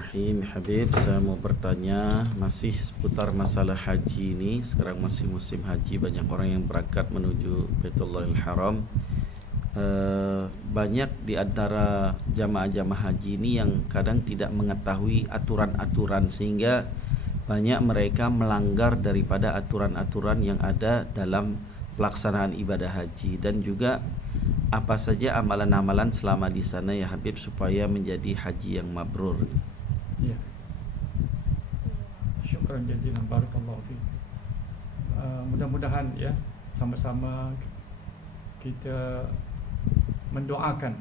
Bismillahirrahmanirrahim. Habib saya mau bertanya Masih seputar masalah haji ini? Sekarang masih musim haji Banyak orang yang berangkat menuju Baitullahil Haram. Uh, Banyak di antara jamaah-jamaah haji ini Yang kadang tidak mengetahui aturan-aturan Sehingga banyak mereka melanggar daripada aturan-aturan yang ada dalam pelaksanaan ibadah haji. Dan juga apa saja amalan-amalan selama di sana ya Habib supaya menjadi haji yang mabrur. Ya. Syukran jazilan barakallahu fi. Uh, mudah-mudahan ya sama-sama kita mendoakan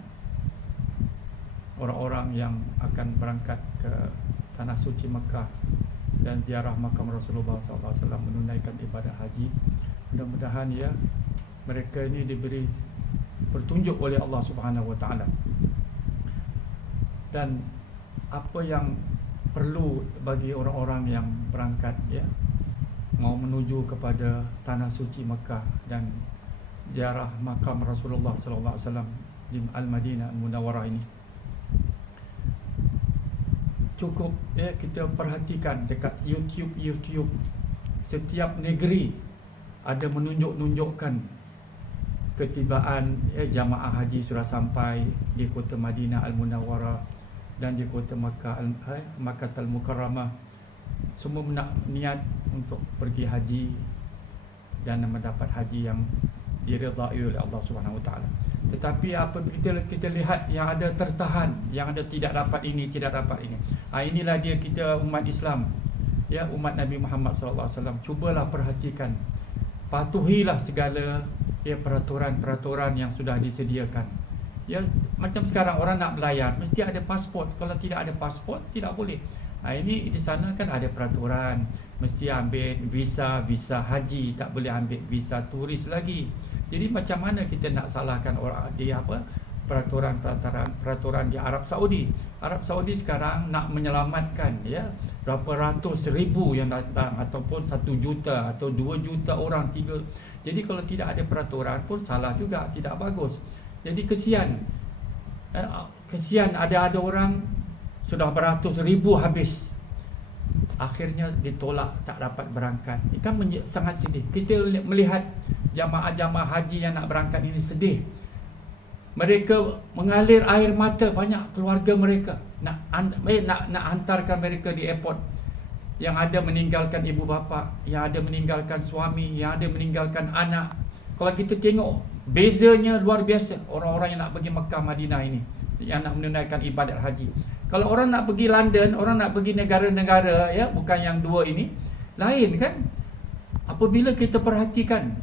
orang-orang yang akan berangkat ke tanah suci Mekah dan ziarah makam Rasulullah SAW menunaikan ibadah haji. Mudah-mudahan ya mereka ini diberi bertunjuk oleh Allah Subhanahu Wa Taala dan apa yang perlu bagi orang-orang yang berangkat ya mau menuju kepada tanah suci Mekah dan ziarah makam Rasulullah sallallahu alaihi wasallam di Al-Madinah Al-Munawwarah ini. Cukup ya kita perhatikan dekat YouTube YouTube. Setiap negeri ada menunjuk-nunjukkan ketibaan ya, jamaah haji sudah sampai di kota Madinah Al-Munawwarah dan di kota Makkah Al eh, Makkah Al-Mukarramah semua nak niat untuk pergi haji dan mendapat haji yang diridai oleh Allah Subhanahu Wa Taala. Tetapi apa kita kita lihat yang ada tertahan, yang ada tidak dapat ini, tidak dapat ini. Ha, inilah dia kita umat Islam. Ya, umat Nabi Muhammad sallallahu alaihi wasallam cubalah perhatikan. Patuhilah segala ya peraturan-peraturan yang sudah disediakan. Ya macam sekarang orang nak belayar mesti ada pasport. Kalau tidak ada pasport tidak boleh. Ha, ini di sana kan ada peraturan mesti ambil visa visa haji tak boleh ambil visa turis lagi. Jadi macam mana kita nak salahkan orang di apa peraturan-peraturan peraturan di Arab Saudi. Arab Saudi sekarang nak menyelamatkan ya berapa ratus ribu yang datang ataupun satu juta atau dua juta orang tiga jadi kalau tidak ada peraturan pun salah juga, tidak bagus. Jadi kesian. Eh, kesian ada-ada orang sudah beratus ribu habis. Akhirnya ditolak, tak dapat berangkat. Ini kan sangat sedih. Kita melihat jamaah-jamaah haji yang nak berangkat ini sedih. Mereka mengalir air mata banyak keluarga mereka nak eh, nak nak hantarkan mereka di airport yang ada meninggalkan ibu bapa, yang ada meninggalkan suami, yang ada meninggalkan anak. Kalau kita tengok bezanya luar biasa orang-orang yang nak pergi Mekah Madinah ini yang nak menunaikan ibadat haji. Kalau orang nak pergi London, orang nak pergi negara-negara ya, bukan yang dua ini, lain kan? Apabila kita perhatikan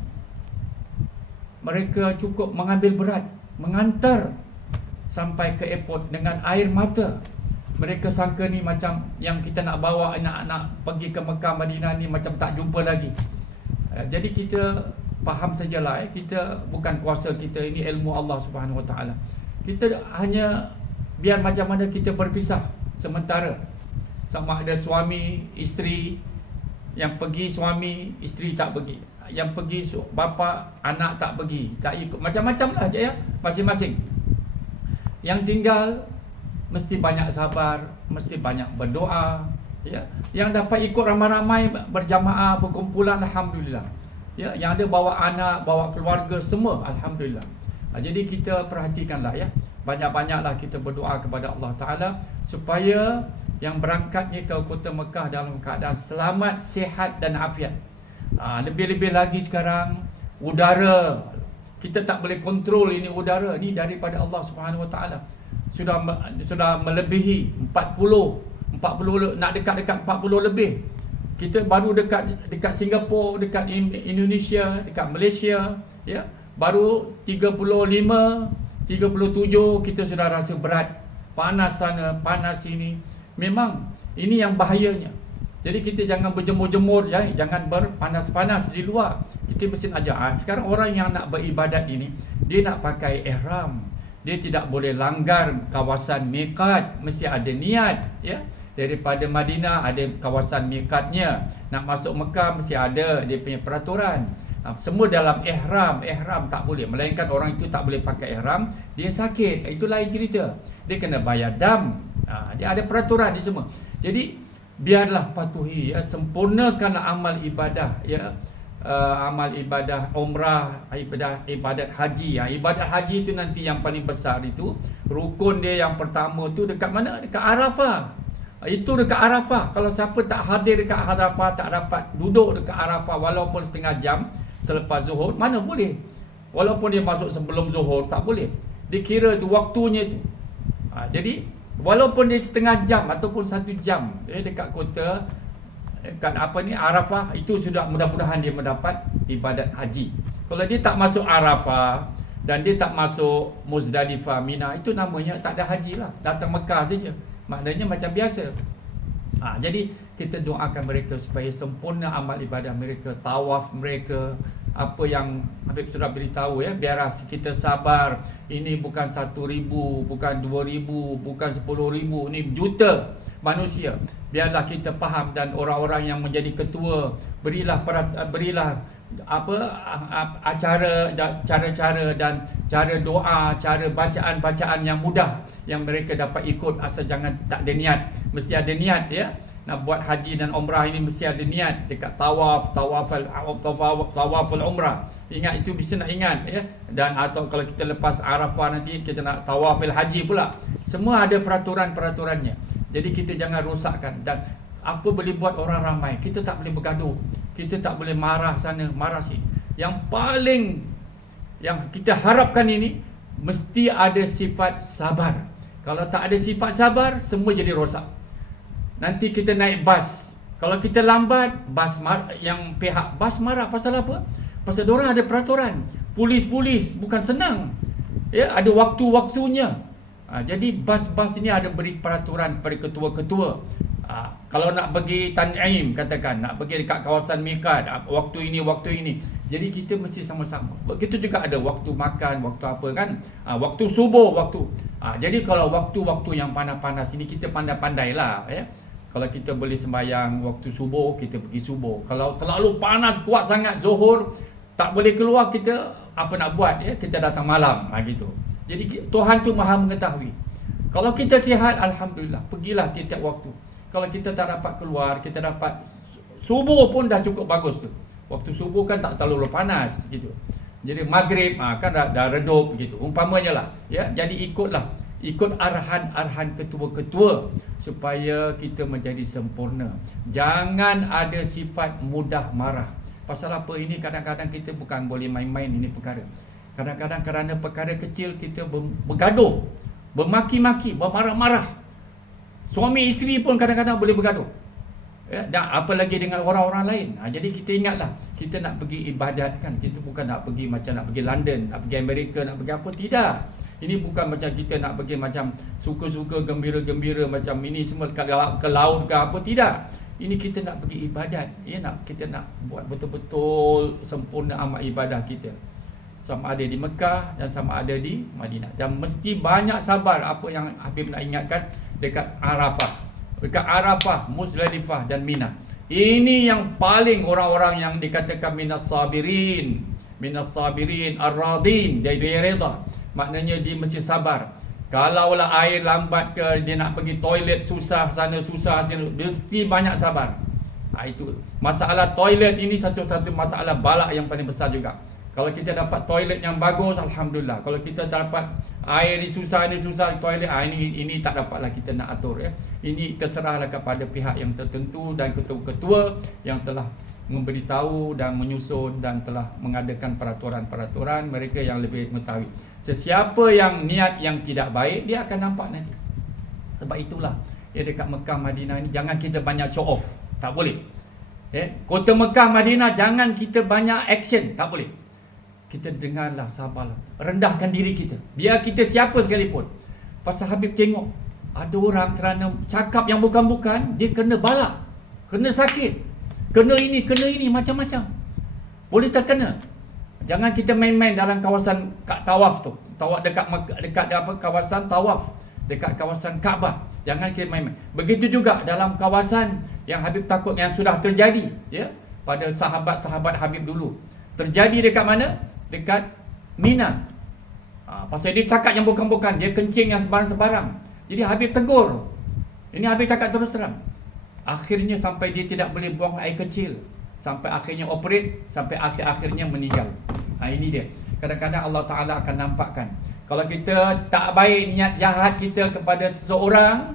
mereka cukup mengambil berat mengantar sampai ke airport dengan air mata mereka sangka ni macam yang kita nak bawa anak-anak pergi ke Mekah Madinah ni macam tak jumpa lagi. Eh, jadi kita faham sajalah eh kita bukan kuasa kita ini ilmu Allah Subhanahu Wa Taala. Kita hanya biar macam mana kita berpisah sementara sama ada suami isteri yang pergi suami isteri tak pergi yang pergi bapa anak tak pergi tak ikut macam-macam lah je ya masing-masing yang tinggal mesti banyak sabar, mesti banyak berdoa, ya. Yang dapat ikut ramai-ramai berjamaah berkumpulan alhamdulillah. Ya, yang ada bawa anak, bawa keluarga semua alhamdulillah. Ha, jadi kita perhatikanlah ya. Banyak-banyaklah kita berdoa kepada Allah Taala supaya yang berangkatnya ke kota Mekah dalam keadaan selamat, sihat dan afiat. Ha, lebih-lebih lagi sekarang udara kita tak boleh kontrol ini udara ni daripada Allah Subhanahu Wa Taala sudah sudah melebihi 40 40 nak dekat-dekat 40 lebih kita baru dekat dekat Singapura dekat Indonesia dekat Malaysia ya. Baru 35 37 kita sudah rasa berat. Panas sana panas sini. Memang ini yang bahayanya. Jadi kita jangan berjemur-jemur ya. Jangan berpanas-panas di luar. Kita mesti ajar ah, sekarang orang yang nak beribadat ini dia nak pakai ihram. Dia tidak boleh langgar kawasan miqat mesti ada niat ya daripada Madinah ada kawasan miqatnya. Nak masuk Mekah mesti ada dia punya peraturan. Ha, semua dalam ihram. Ihram tak boleh. Melainkan orang itu tak boleh pakai ihram dia sakit. Itu lain cerita. Dia kena bayar dam. Ha, dia ada peraturan ni semua. Jadi biarlah patuhi ya. Sempurnakanlah amal ibadah ya. Uh, amal ibadah umrah ibadah ibadat haji. Ya ibadat haji itu nanti yang paling besar itu. Rukun dia yang pertama tu dekat mana? Dekat Arafah itu dekat Arafah kalau siapa tak hadir dekat Arafah tak dapat duduk dekat Arafah walaupun setengah jam selepas zuhur mana boleh walaupun dia masuk sebelum zuhur tak boleh dikira itu waktunya itu ha, jadi walaupun dia setengah jam ataupun satu jam eh, dekat kota dekat apa ni Arafah itu sudah mudah-mudahan dia mendapat ibadat haji. Kalau dia tak masuk Arafah dan dia tak masuk Muzdalifah Mina itu namanya tak ada haji lah. Datang Mekah saja. Maknanya macam biasa. Ha, jadi kita doakan mereka supaya sempurna amal ibadah mereka, tawaf mereka, apa yang Habib sudah beritahu ya biar kita sabar ini bukan satu ribu bukan dua ribu bukan sepuluh ribu ini juta manusia biarlah kita faham dan orang-orang yang menjadi ketua berilah perat, berilah apa acara cara-cara dan cara doa cara bacaan-bacaan yang mudah yang mereka dapat ikut asal jangan tak ada niat. Mesti ada niat ya. Nak buat haji dan umrah ini mesti ada niat dekat tawaf tawaf tawaf tawaf umrah. Ingat itu mesti nak ingat ya. Dan atau kalau kita lepas arafah nanti kita nak tawaf haji pula. Semua ada peraturan-peraturannya. Jadi kita jangan rosakkan dan apa boleh buat orang ramai? Kita tak boleh bergaduh kita tak boleh marah sana marah sini yang paling yang kita harapkan ini mesti ada sifat sabar kalau tak ada sifat sabar semua jadi rosak Nanti kita naik bas. Kalau kita lambat, bas mar- yang pihak bas marah pasal apa? Pasal orang ada peraturan. Polis-polis bukan senang. Ya, ada waktu-waktunya. Ha, jadi bas-bas ini ada beri peraturan kepada ketua-ketua. Ha, kalau nak pergi Tan'im katakan, nak pergi dekat kawasan Mikat, ha, waktu ini, waktu ini. Jadi kita mesti sama-sama. Begitu juga ada waktu makan, waktu apa kan? Ha, waktu subuh, waktu. Ha, jadi kalau waktu-waktu yang panas-panas ini kita pandai-pandailah. Ya. Kalau kita boleh sembahyang waktu subuh, kita pergi subuh. Kalau terlalu panas kuat sangat zuhur, tak boleh keluar kita apa nak buat ya, kita datang malam ha, gitu. Jadi Tuhan tu Maha mengetahui. Kalau kita sihat alhamdulillah, pergilah tiap-tiap waktu. Kalau kita tak dapat keluar, kita dapat subuh pun dah cukup bagus tu. Waktu subuh kan tak terlalu panas gitu. Jadi maghrib ha, kan dah, dah redup gitu. Umpamanya lah ya. Jadi ikutlah ikut arahan-arahan ketua-ketua supaya kita menjadi sempurna. Jangan ada sifat mudah marah. Pasal apa ini kadang-kadang kita bukan boleh main-main ini perkara. Kadang-kadang kerana perkara kecil kita bergaduh, bermaki-maki, bermarah-marah. Suami isteri pun kadang-kadang boleh bergaduh. Ya, dan apalagi dengan orang-orang lain. Ha, jadi kita ingatlah, kita nak pergi ibadat kan. Kita bukan nak pergi macam nak pergi London, nak pergi Amerika, nak pergi apa. Tidak. Ini bukan macam kita nak pergi macam suka-suka gembira-gembira macam ini semua ke, laut ke apa tidak. Ini kita nak pergi ibadat. Ya nak kita nak buat betul-betul sempurna amal ibadah kita. Sama ada di Mekah dan sama ada di Madinah. Dan mesti banyak sabar apa yang Habib nak ingatkan dekat Arafah. Dekat Arafah, Muzdalifah dan Mina. Ini yang paling orang-orang yang dikatakan minas sabirin, minas sabirin ar-radin, dia reda. Maknanya dia mesti sabar. Kalaulah air lambat ke dia nak pergi toilet susah sana susah sini mesti banyak sabar. Ha, itu. Masalah toilet ini satu-satu masalah balak yang paling besar juga kalau kita dapat toilet yang bagus alhamdulillah kalau kita dapat air ni susah ni susah toilet ha, ini ini tak dapatlah kita nak atur ya ini terserahlah kepada pihak yang tertentu dan ketua-ketua yang telah memberitahu dan menyusun dan telah mengadakan peraturan-peraturan mereka yang lebih mengetahui. Sesiapa yang niat yang tidak baik dia akan nampak nanti. Sebab itulah ya dekat Mekah Madinah ni jangan kita banyak show off. Tak boleh. Ya, kota Mekah Madinah jangan kita banyak action, tak boleh. Kita dengarlah sabarlah, rendahkan diri kita. Biar kita siapa sekalipun. Pasal Habib tengok ada orang kerana cakap yang bukan-bukan dia kena balak, kena sakit. Kena ini, kena ini, macam-macam. Boleh terkena. Jangan kita main-main dalam kawasan tawaf tu. Tawaf dekat dekat apa kawasan tawaf, dekat kawasan Kaabah. Jangan kita main-main. Begitu juga dalam kawasan yang Habib takut yang sudah terjadi, ya, pada sahabat-sahabat Habib dulu. Terjadi dekat mana? Dekat Mina. Ha, pasal dia cakap yang bukan-bukan, dia kencing yang sebarang-sebarang. Jadi Habib tegur Ini Habib cakap terus terang. Akhirnya sampai dia tidak boleh buang air kecil. Sampai akhirnya operate, sampai akhir-akhirnya meninggal. Ha, ini dia. Kadang-kadang Allah Ta'ala akan nampakkan. Kalau kita tak baik niat jahat kita kepada seseorang,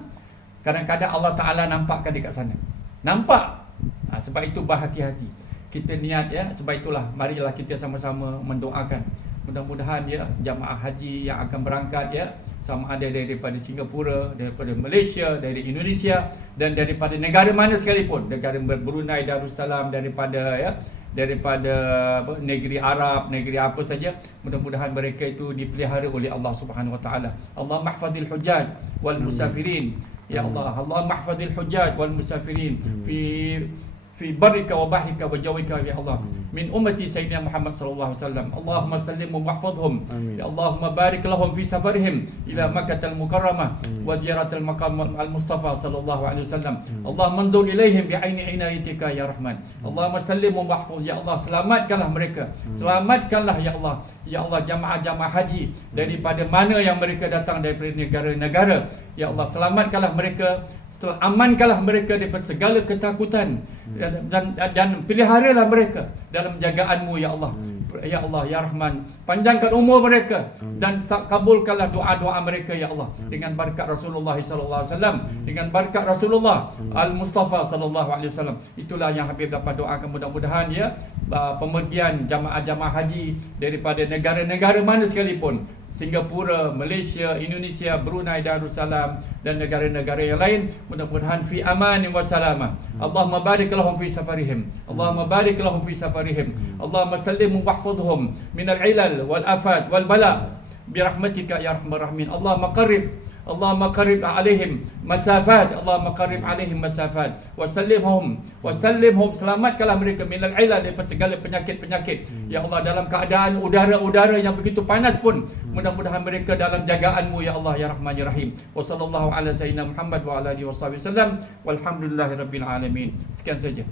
kadang-kadang Allah Ta'ala nampakkan dekat sana. Nampak? Ha, sebab itu berhati-hati. Kita niat ya, sebab itulah marilah kita sama-sama mendoakan. Mudah-mudahan ya jamaah haji yang akan berangkat ya sama ada daripada Singapura, daripada Malaysia, dari Indonesia dan daripada negara mana sekalipun, negara Brunei Darussalam daripada ya daripada apa, negeri Arab, negeri apa saja, mudah-mudahan mereka itu dipelihara oleh Allah Subhanahu Wa Taala. Allah mahfazil hujjaj wal musafirin. Ya Allah, Allah mahfazil hujjaj wal musafirin fi في برك وبحرك وجوك يا الله min ummati sayyidina Muhammad sallallahu alaihi wasallam. Allahumma sallim wa mahfazhum. Ya Allahumma barik lahum fi safarihim ila Makkah al-Mukarramah wa ziyarat al-Maqam al-Mustafa sallallahu alaihi wasallam. Allahumma ndur ilaihim bi aini inayatika ya Rahman. Allahumma sallim wa mahfuz ya Allah selamatkanlah mereka. Selamatkanlah ya Allah. Ya Allah jamaah-jamaah haji daripada mana yang mereka datang daripada negara-negara. Ya Allah selamatkanlah mereka amankanlah mereka daripada segala ketakutan dan dan, dan peliharalah mereka dan dalam jagaanmu ya Allah. Ya Allah ya Rahman. Panjangkan umur mereka dan sa- kabulkanlah doa-doa mereka ya Allah. Dengan berkat Rasulullah sallallahu alaihi wasallam dengan berkat Rasulullah al Mustafa sallallahu alaihi wasallam. Itulah yang Habib dapat doakan. Mudah-mudahan ya pemergian jamaah-jamaah haji daripada negara-negara mana sekalipun Singapura, Malaysia, Indonesia, Brunei Darussalam dan negara-negara yang lain mudah-mudahan fi aman wa salama. Allahumma barik lahum fi safarihim. Allahumma barik lahum fi safarihim. Allahumma sallimhum wahfadhhum min al-ilal wal afat wal bala birahmatika ya arhamar rahimin. Allahumma qarrib اللهم قرب عليهم مسافات اللهم قرب عليهم مسافات وسلمهم وسلمهم selamatkanlah mereka min al-ila daripada segala penyakit-penyakit ya Allah dalam keadaan udara-udara yang begitu panas pun mudah-mudahan mereka dalam jagaanmu ya Allah ya Rahman ya Rahim wa sallallahu ala sayyidina Muhammad wa ala alihi wasallam walhamdulillahirabbil alamin sekian saja